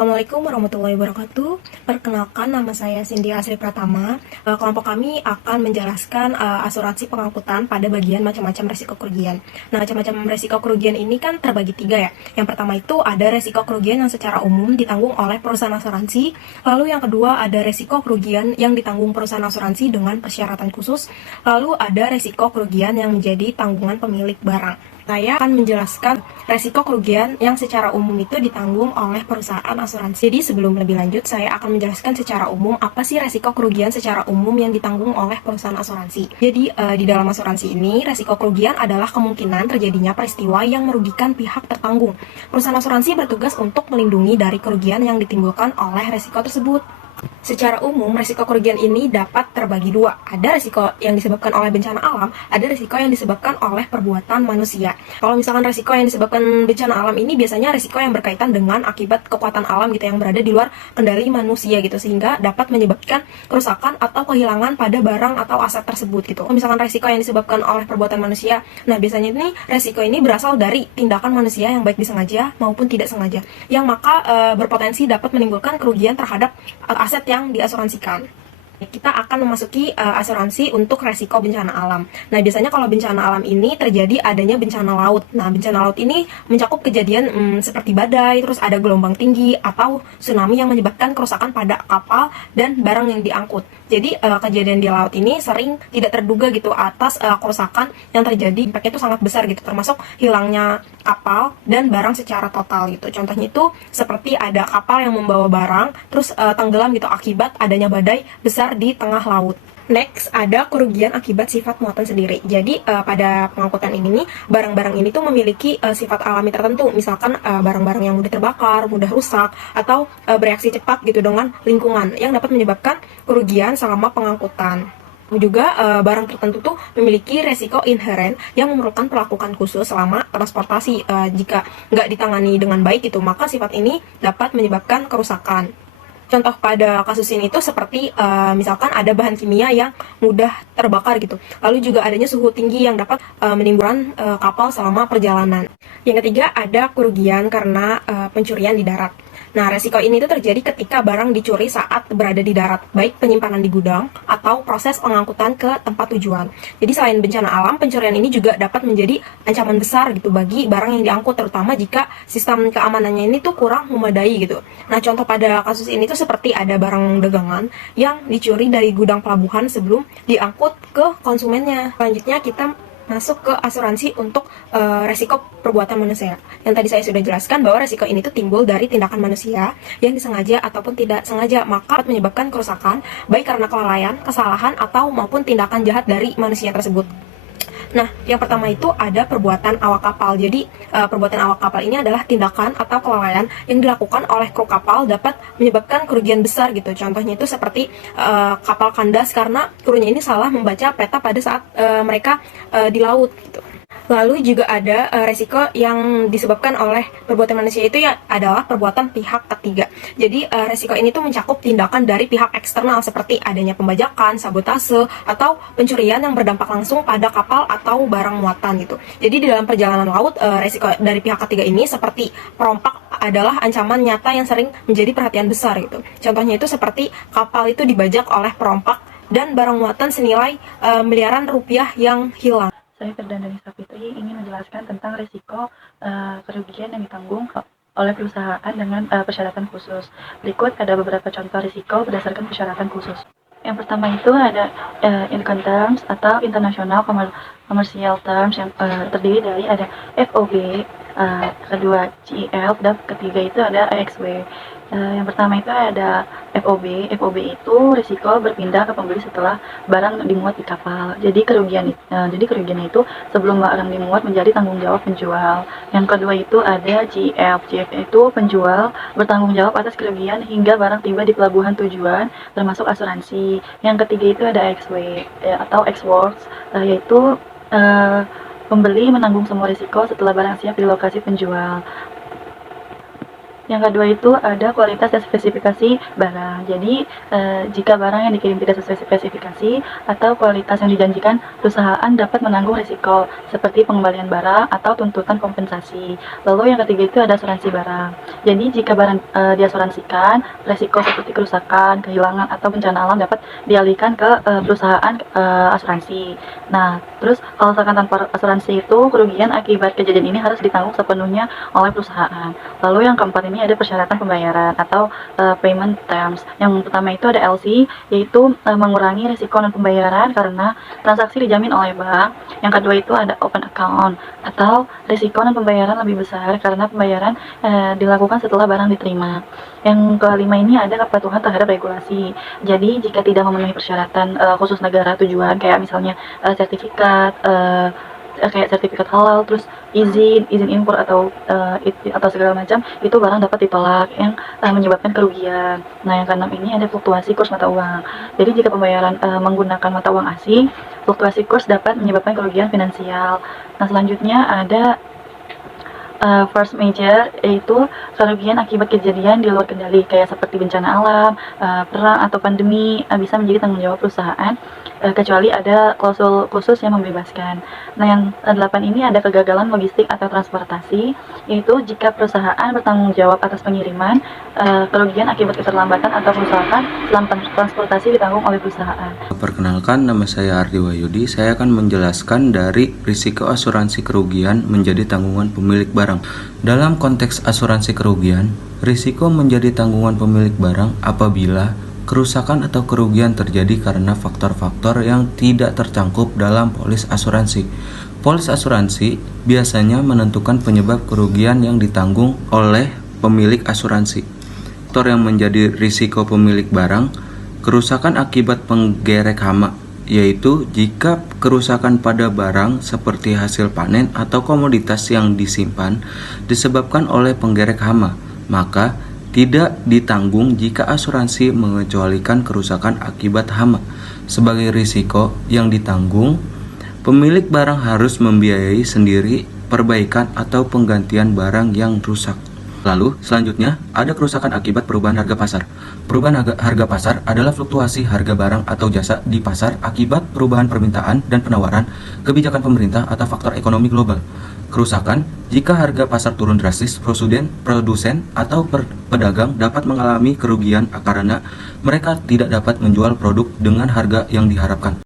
Assalamualaikum warahmatullahi wabarakatuh. Perkenalkan, nama saya Cindy Asri Pratama. Kelompok kami akan menjelaskan asuransi pengangkutan pada bagian macam-macam resiko kerugian. Nah, macam-macam resiko kerugian ini kan terbagi tiga ya. Yang pertama itu ada resiko kerugian yang secara umum ditanggung oleh perusahaan asuransi. Lalu yang kedua ada resiko kerugian yang ditanggung perusahaan asuransi dengan persyaratan khusus. Lalu ada resiko kerugian yang menjadi tanggungan pemilik barang. Saya akan menjelaskan resiko kerugian yang secara umum itu ditanggung oleh perusahaan asuransi. Jadi sebelum lebih lanjut, saya akan menjelaskan secara umum apa sih resiko kerugian secara umum yang ditanggung oleh perusahaan asuransi. Jadi di dalam asuransi ini, resiko kerugian adalah kemungkinan terjadinya peristiwa yang merugikan pihak tertanggung. Perusahaan asuransi bertugas untuk melindungi dari kerugian yang ditimbulkan oleh resiko tersebut. Secara umum, resiko kerugian ini dapat terbagi dua. Ada resiko yang disebabkan oleh bencana alam, ada resiko yang disebabkan oleh perbuatan manusia. Kalau misalkan resiko yang disebabkan bencana alam ini biasanya resiko yang berkaitan dengan akibat kekuatan alam gitu yang berada di luar kendali manusia gitu, sehingga dapat menyebabkan kerusakan atau kehilangan pada barang atau aset tersebut gitu. Kalau misalkan resiko yang disebabkan oleh perbuatan manusia, nah biasanya ini resiko ini berasal dari tindakan manusia yang baik disengaja maupun tidak sengaja, yang maka berpotensi dapat menimbulkan kerugian terhadap aset yang diasuransikan. Kita akan memasuki asuransi untuk resiko bencana alam. Nah, biasanya kalau bencana alam ini terjadi adanya bencana laut. Nah, bencana laut ini mencakup kejadian seperti badai, terus ada gelombang tinggi atau tsunami yang menyebabkan kerusakan pada kapal dan barang yang diangkut. Jadi kejadian di laut ini sering tidak terduga gitu atas kerusakan yang terjadi. Impactnya itu sangat besar gitu, termasuk hilangnya kapal dan barang secara total gitu. Contohnya itu seperti ada kapal yang membawa barang terus tenggelam gitu akibat adanya badai besar di tengah laut. Next, ada kerugian akibat sifat muatan sendiri. Jadi, pada pengangkutan ini nih, barang-barang ini tuh memiliki sifat alami tertentu. Misalkan, barang-barang yang mudah terbakar, mudah rusak, atau bereaksi cepat gitu dengan lingkungan, yang dapat menyebabkan kerugian selama pengangkutan. Juga barang tertentu tuh memiliki resiko inheren yang memerlukan perlakuan khusus selama transportasi. Jika nggak ditangani dengan baik gitu, maka sifat ini dapat menyebabkan kerusakan. Contoh pada kasus ini tuh seperti misalkan ada bahan kimia yang mudah terbakar gitu. Lalu juga adanya suhu tinggi yang dapat menimbulkan kapal selama perjalanan. Yang ketiga ada kerugian karena pencurian di darat. Nah, resiko ini tuh terjadi ketika barang dicuri saat berada di darat, baik penyimpanan di gudang atau proses pengangkutan ke tempat tujuan. Jadi selain bencana alam, pencurian ini juga dapat menjadi ancaman besar gitu bagi barang yang diangkut, terutama jika sistem keamanannya ini tuh kurang memadai gitu. Nah, contoh pada kasus ini tuh seperti ada barang dagangan yang dicuri dari gudang pelabuhan sebelum diangkut ke konsumennya. Selanjutnya kita masuk ke asuransi untuk resiko perbuatan manusia. Yang tadi saya sudah jelaskan bahwa resiko ini tuh timbul dari tindakan manusia yang disengaja ataupun tidak sengaja, maka menyebabkan kerusakan baik karena kelalaian, kesalahan atau maupun tindakan jahat dari manusia tersebut. Nah, yang pertama itu ada perbuatan awak kapal. Jadi, perbuatan awak kapal ini adalah tindakan atau kelalaian yang dilakukan oleh kru kapal dapat menyebabkan kerugian besar gitu. Contohnya itu seperti kapal kandas karena krunya ini salah membaca peta pada saat mereka di laut gitu. Lalu juga ada resiko yang disebabkan oleh perbuatan manusia itu ya adalah perbuatan pihak ketiga. Jadi resiko ini tuh mencakup tindakan dari pihak eksternal seperti adanya pembajakan, sabotase, atau pencurian yang berdampak langsung pada kapal atau barang muatan gitu. Jadi di dalam perjalanan laut resiko dari pihak ketiga ini seperti perompak adalah ancaman nyata yang sering menjadi perhatian besar gitu. Contohnya itu seperti kapal itu dibajak oleh perompak dan barang muatan senilai miliaran rupiah yang hilang. Saya Firdani Sapitri ingin menjelaskan tentang risiko kerugian yang ditanggung oleh perusahaan dengan persyaratan khusus. Berikut ada beberapa contoh risiko berdasarkan persyaratan khusus. Yang pertama itu ada Incoterms atau International Commercial Terms yang terdiri dari ada FOB, kedua GEL, dan ketiga itu ada AXW. Yang pertama itu ada FOB. FOB itu risiko berpindah ke pembeli setelah barang dimuat di kapal. Jadi kerugiannya itu sebelum barang dimuat menjadi tanggung jawab penjual. Yang kedua itu ada GF. GF itu penjual bertanggung jawab atas kerugian hingga barang tiba di pelabuhan tujuan, termasuk asuransi. Yang ketiga itu ada XW atau X-Works, yaitu pembeli menanggung semua risiko setelah barang siap di lokasi penjual. Yang kedua itu ada kualitas dan spesifikasi barang. Jadi, jika barang yang dikirim tidak sesuai spesifikasi atau kualitas yang dijanjikan, perusahaan dapat menanggung risiko seperti pengembalian barang atau tuntutan kompensasi. Lalu yang ketiga itu ada asuransi barang. Jadi, jika barang diasuransikan, risiko seperti kerusakan, kehilangan atau bencana alam dapat dialihkan ke perusahaan asuransi. Nah, terus kalau misalkan tanpa asuransi itu kerugian akibat kejadian ini harus ditanggung sepenuhnya oleh perusahaan. Lalu yang keempat ini ada persyaratan pembayaran atau payment terms. Yang pertama itu ada LC, yaitu mengurangi risiko non pembayaran karena transaksi dijamin oleh bank. Yang kedua itu ada open account atau risiko non pembayaran lebih besar karena pembayaran dilakukan setelah barang diterima. Yang kelima ini ada kepatuhan terhadap regulasi. Jadi jika tidak memenuhi persyaratan khusus negara tujuan, kayak misalnya sertifikat kayak sertifikat halal, terus izin impor atau segala macam, itu barang dapat ditolak yang menyebabkan kerugian. Nah, yang keenam ini ada fluktuasi kurs mata uang. Jadi jika pembayaran menggunakan mata uang asing, fluktuasi kurs dapat menyebabkan kerugian finansial. Nah, selanjutnya ada force major, yaitu kerugian akibat kejadian di luar kendali kayak seperti bencana alam, perang atau pandemi, bisa menjadi tanggung jawab perusahaan kecuali ada klausul khusus yang membebaskan. Nah, yang 8 ini ada kegagalan logistik atau transportasi, yaitu jika perusahaan bertanggung jawab atas pengiriman, kerugian akibat keterlambatan atau kerusakan dalam transportasi ditanggung oleh perusahaan. Perkenalkan, nama saya Ardi Wahyudi. Saya akan menjelaskan dari risiko asuransi kerugian menjadi tanggungan pemilik barang. Dalam konteks asuransi kerugian, risiko menjadi tanggungan pemilik barang apabila kerusakan atau kerugian terjadi karena faktor-faktor yang tidak tercangkup dalam polis asuransi. Polis asuransi biasanya menentukan penyebab kerugian yang ditanggung oleh pemilik asuransi. Faktor yang menjadi risiko pemilik barang, kerusakan akibat penggerek hama, yaitu jika kerusakan pada barang seperti hasil panen atau komoditas yang disimpan disebabkan oleh penggerek hama, maka tidak ditanggung jika asuransi mengecualikan kerusakan akibat hama. Sebagai risiko yang ditanggung, pemilik barang harus membiayai sendiri perbaikan atau penggantian barang yang rusak. Lalu, selanjutnya, ada kerusakan akibat perubahan harga pasar. Perubahan harga pasar adalah fluktuasi harga barang atau jasa di pasar akibat perubahan permintaan dan penawaran, kebijakan pemerintah, atau faktor ekonomi global. Kerusakan, jika harga pasar turun drastis, produsen atau pedagang dapat mengalami kerugian karena mereka tidak dapat menjual produk dengan harga yang diharapkan.